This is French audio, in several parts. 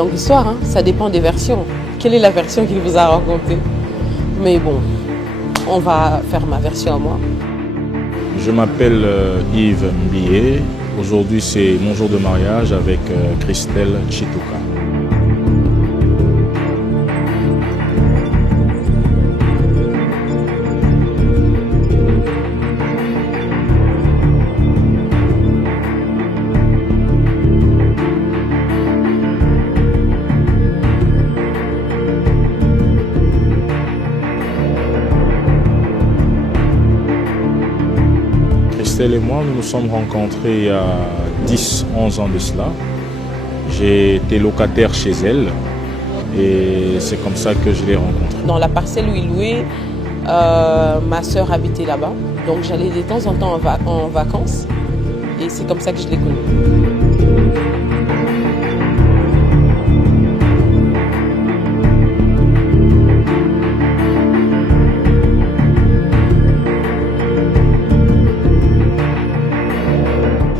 longue histoire, hein. Ça dépend des versions. Quelle est la version qu'il vous a racontée? Mais bon, on va faire ma version à moi. Je m'appelle Yves Mbilé. Aujourd'hui, c'est mon jour de mariage avec Christelle Chituka. Christelle et moi, nous nous sommes rencontrés il y a 10-11 ans de cela. J'ai été locataire chez elle et c'est comme ça que je l'ai rencontrée. Dans la parcelle où il louait, ma sœur habitait là-bas. Donc j'allais de temps en temps en vacances et c'est comme ça que je l'ai connue.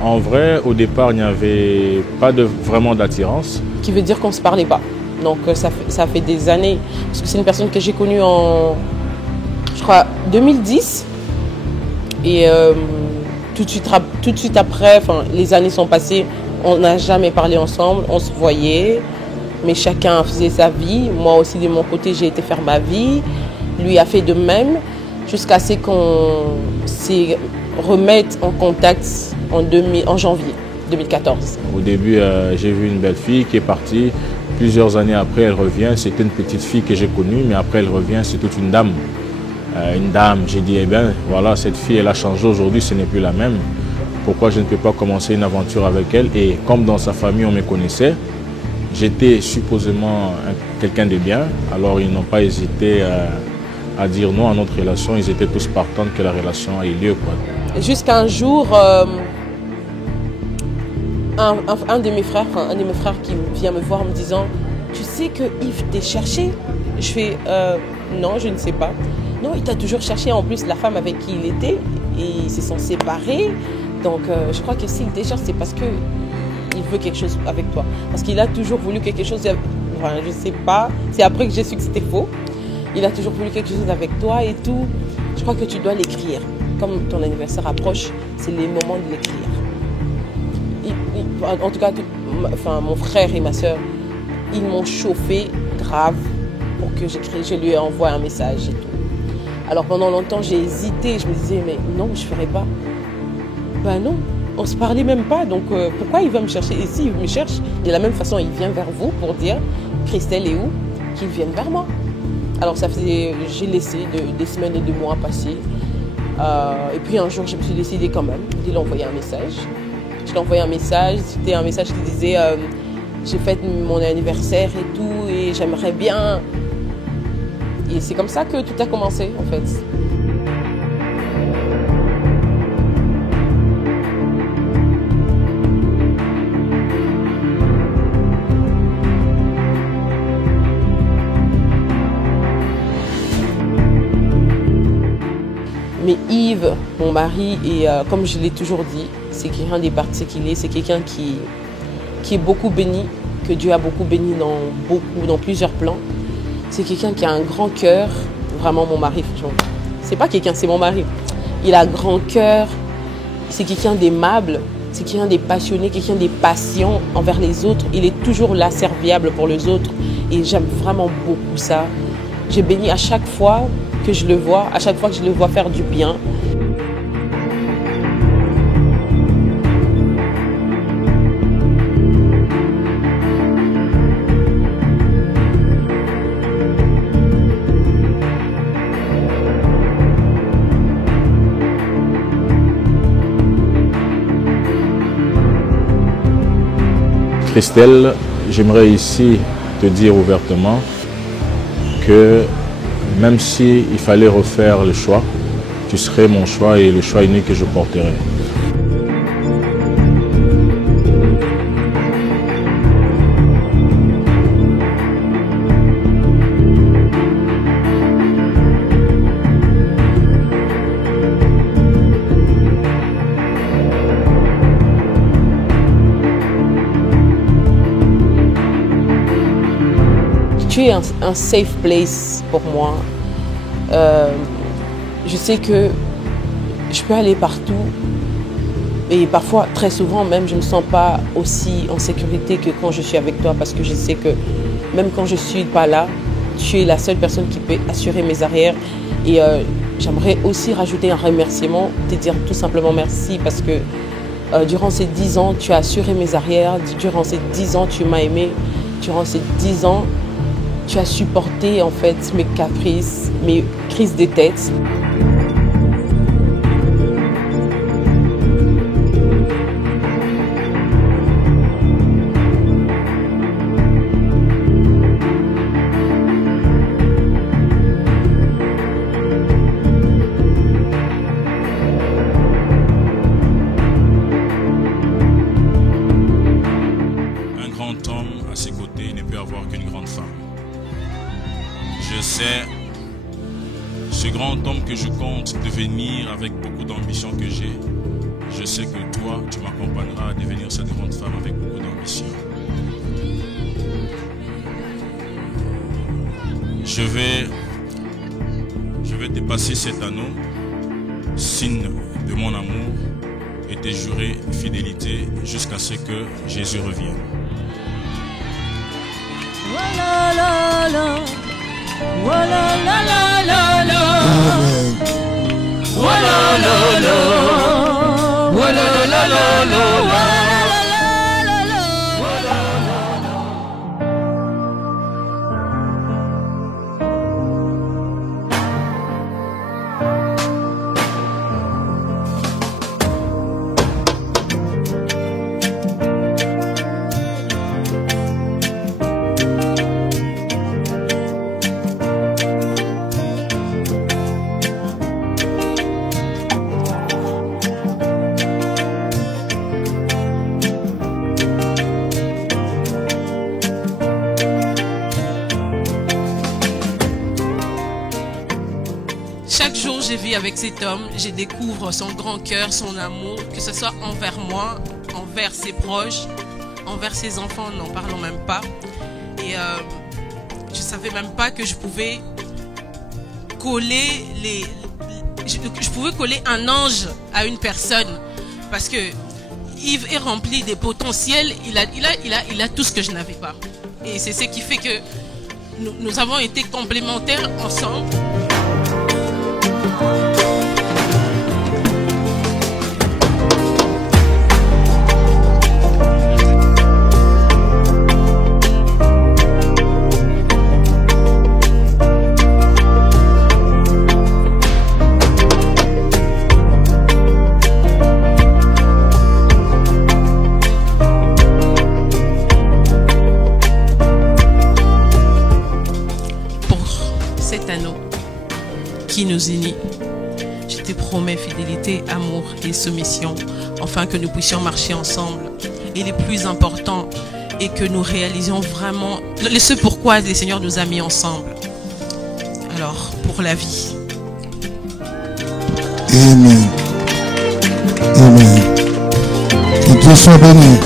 En vrai, au départ, il n'y avait pas vraiment d'attirance. Qui veut dire qu'on ne se parlait pas. Donc ça fait des années, parce que c'est une personne que j'ai connue en, je crois, 2010. Et tout de suite après, les années sont passées, on n'a jamais parlé ensemble, on se voyait, mais chacun faisait sa vie. Moi aussi, de mon côté, j'ai été faire ma vie. Lui a fait de même, jusqu'à ce qu'on s'y remette en contact en janvier 2014. Au début, j'ai vu une belle fille qui est partie. Plusieurs années après, elle revient. C'était une petite fille que j'ai connue, mais après, elle revient, c'est toute une dame. J'ai dit, eh bien, voilà, cette fille, elle a changé aujourd'hui, ce n'est plus la même. Pourquoi je ne peux pas commencer une aventure avec elle? Et comme dans sa famille, on me connaissait, j'étais supposément quelqu'un de bien. Alors, ils n'ont pas hésité à dire non à notre relation. Ils étaient tous partants que la relation ait lieu, quoi. Jusqu'à un jour, un de mes frères qui vient me voir en me disant « Tu sais que Yves t'a cherché ?» Je fais « Non, je ne sais pas. » Non, il t'a toujours cherché. En plus, la femme avec qui il était, ils se sont séparés. Donc, je crois que s'il te cherche, c'est parce qu'il veut quelque chose avec toi. Parce qu'il a toujours voulu quelque chose... Enfin, je ne sais pas. C'est après que j'ai su que c'était faux. Il a toujours voulu quelque chose avec toi et tout. Je crois que tu dois l'écrire. Comme ton anniversaire approche, c'est les moments de l'écrire. En tout cas, mon frère et ma soeur, ils m'ont chauffé grave pour que j'écrive. Je lui ai envoyé un message et tout. Alors pendant longtemps, j'ai hésité. Je me disais, mais non, je ne ferai pas. Ben non, on ne se parlait même pas. Donc pourquoi il va me chercher? Et s'il me cherche, de la même façon, il vient vers vous pour dire, Christelle est où? Qu'il vienne vers moi. Alors j'ai laissé des semaines et des mois passer. Et puis un jour, je me suis décidé quand même de lui envoyer un message. Je lui ai envoyé un message, c'était un message qui disait j'ai fêté mon anniversaire et tout, et j'aimerais bien. Et c'est comme ça que tout a commencé en fait. Mais Yves, mon mari, et comme je l'ai toujours dit, c'est quelqu'un des particuliers, c'est quelqu'un qui est beaucoup béni, que Dieu a beaucoup béni dans plusieurs plans. C'est quelqu'un qui a un grand cœur, vraiment mon mari, franchement. C'est pas quelqu'un, c'est mon mari. Il a un grand cœur, c'est quelqu'un d'aimable, c'est quelqu'un des passionnés, quelqu'un des patients envers les autres. Il est toujours là, serviable pour les autres, et j'aime vraiment beaucoup ça. J'ai béni à chaque fois que je le vois, à chaque fois que je le vois faire du bien. Christelle, j'aimerais ici te dire ouvertement que même s'il fallait refaire le choix, tu serais mon choix et le choix unique que je porterai. est un safe place pour moi. Je sais que je peux aller partout. Et parfois, très souvent même, je ne me sens pas aussi en sécurité que quand je suis avec toi, parce que je sais que même quand je ne suis pas là, tu es la seule personne qui peut assurer mes arrières. Et j'aimerais aussi rajouter un remerciement, te dire tout simplement merci, parce que durant ces 10 ans, tu as assuré mes arrières, durant ces 10 ans, tu m'as aimé, durant ces 10 ans, tu as supporté en fait mes caprices, mes crises de tête. Je sais, ce grand homme que je compte devenir avec beaucoup d'ambition que j'ai, je sais que toi, tu m'accompagneras à devenir cette grande femme avec beaucoup d'ambition. Je vais te passer cet anneau, signe de mon amour, et te jurer fidélité jusqu'à ce que Jésus revienne. Voilà, la, la. Voilà, la, la, la, la. Voilà, la, la. Voilà, la, la, la. Chaque jour, je vis avec cet homme, je découvre son grand cœur, son amour, que ce soit envers moi, envers ses proches, envers ses enfants, n'en parlons même pas. Et je ne savais même pas que je pouvais coller je pouvais coller un ange à une personne, parce que Yves est rempli des potentiels, il a tout ce que je n'avais pas. Et c'est ce qui fait que nous avons été complémentaires ensemble. Qui nous unit. Je te promets fidélité, amour et soumission, afin que nous puissions marcher ensemble. Et le plus important est que nous réalisions vraiment ce pourquoi le Seigneur nous a mis ensemble. Alors, pour la vie. Amen. Amen. Que Dieu soit béni.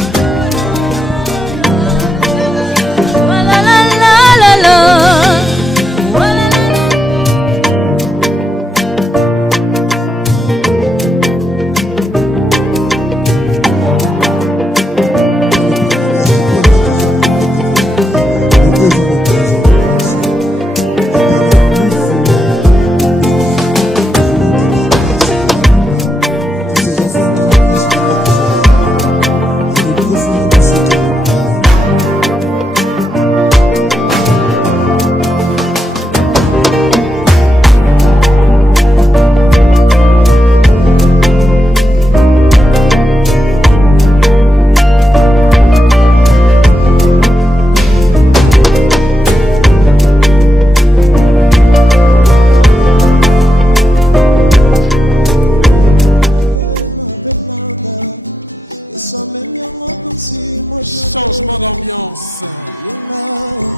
Changement d'ambiance.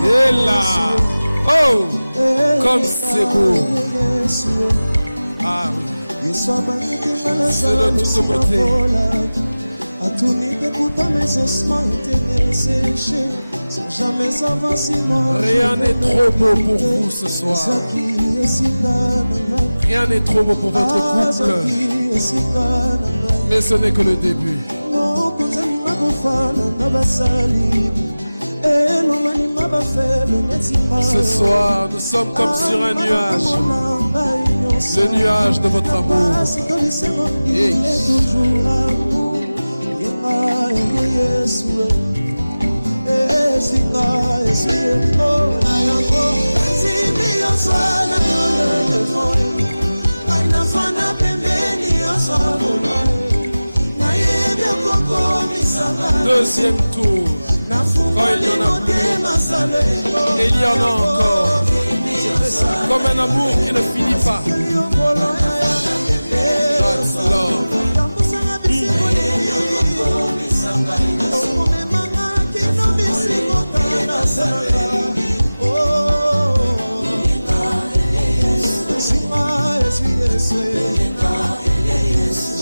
Et là, oh, comme c'est beau. Ah oui, c'est de toute beauté. Rien n'est trop beau pour vous ce soir. Rien n'est trop beau pour votre couple. Mais ce n'est que le début. Ce soir, nous sommes comme sur un nuage. Le nuage de votre amour. Deuxième tour. Quand il y en a plus, et il y en a encore. Comme un amour qui ne finit pas. That's love.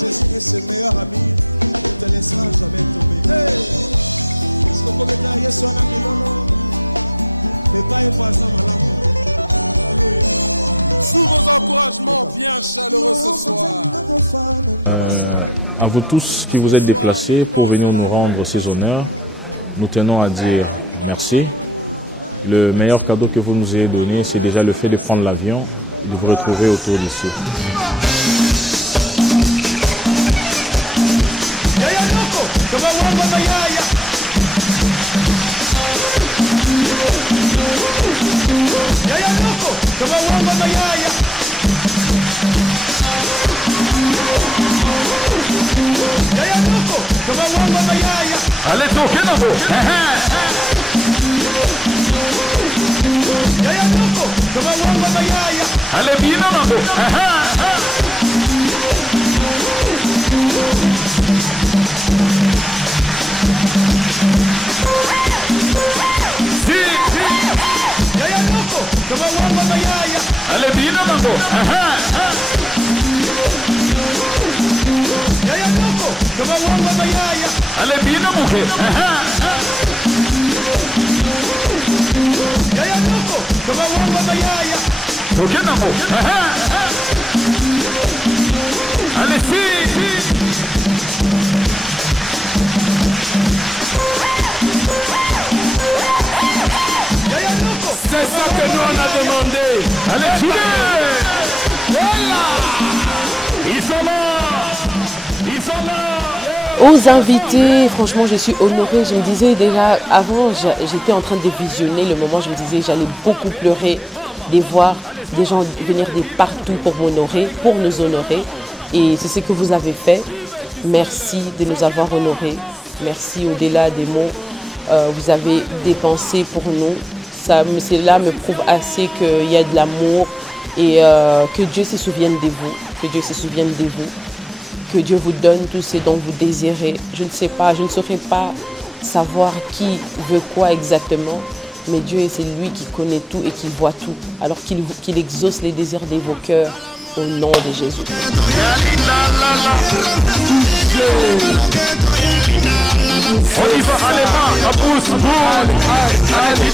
Jésus est ce meilleur ami, il ne te laissera jamais tomber. Hey! Sous vos encouragements bien chaleureux ce soir. À vous tous qui vous êtes déplacés pour venir nous rendre ces honneurs, nous tenons à dire merci. Le meilleur cadeau que vous nous ayez donné, c'est déjà le fait de prendre l'avion et de vous retrouver autour d'ici. Allez, toquez dans vos. Allez, bien dans vos. Allez, bien dans vos. Allez, bien dans vos. Toquez dans vos. Allez, si. C'est ça que nous on a demandé. Allez, tournez. Voilà. Ils sont là. Ils sont là. Aux invités, franchement, je suis honorée. Je me disais déjà, avant, j'étais en train de visionner le moment, je me disais, j'allais beaucoup pleurer de voir des gens venir de partout pour m'honorer, pour nous honorer. Et c'est ce que vous avez fait. Merci de nous avoir honorés. Merci au-delà des mots. Vous avez dépensé pour nous. Cela me prouve assez qu'il y a de l'amour et que Dieu se souvienne de vous. Que Dieu se souvienne de vous. Que Dieu vous donne tout ce dont vous désirez. Je ne sais pas, je ne saurais pas savoir qui veut quoi exactement, mais Dieu est celui qui connaît tout et qui voit tout, alors qu'il exauce les désirs de vos cœurs au nom de Jésus. On y va, allez, va, pousse, allez,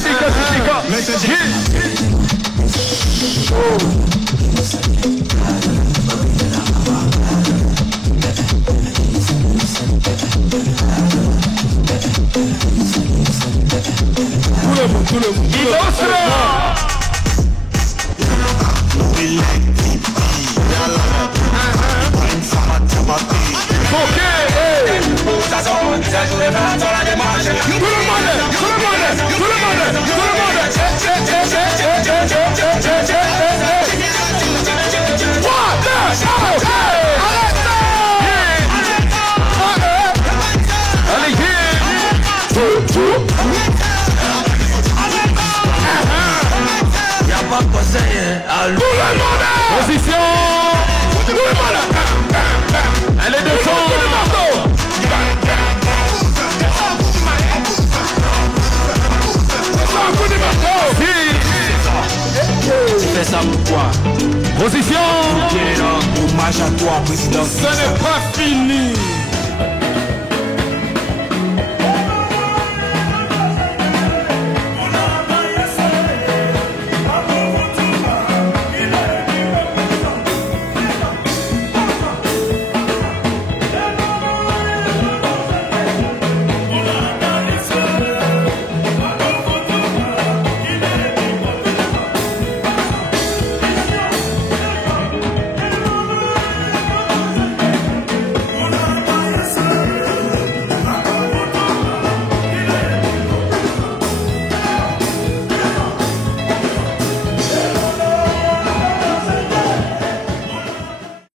Tout le monde. Position. Elle est de son. Fais ça pour toi. Position. Hommage à toi, président. Ce n'est pas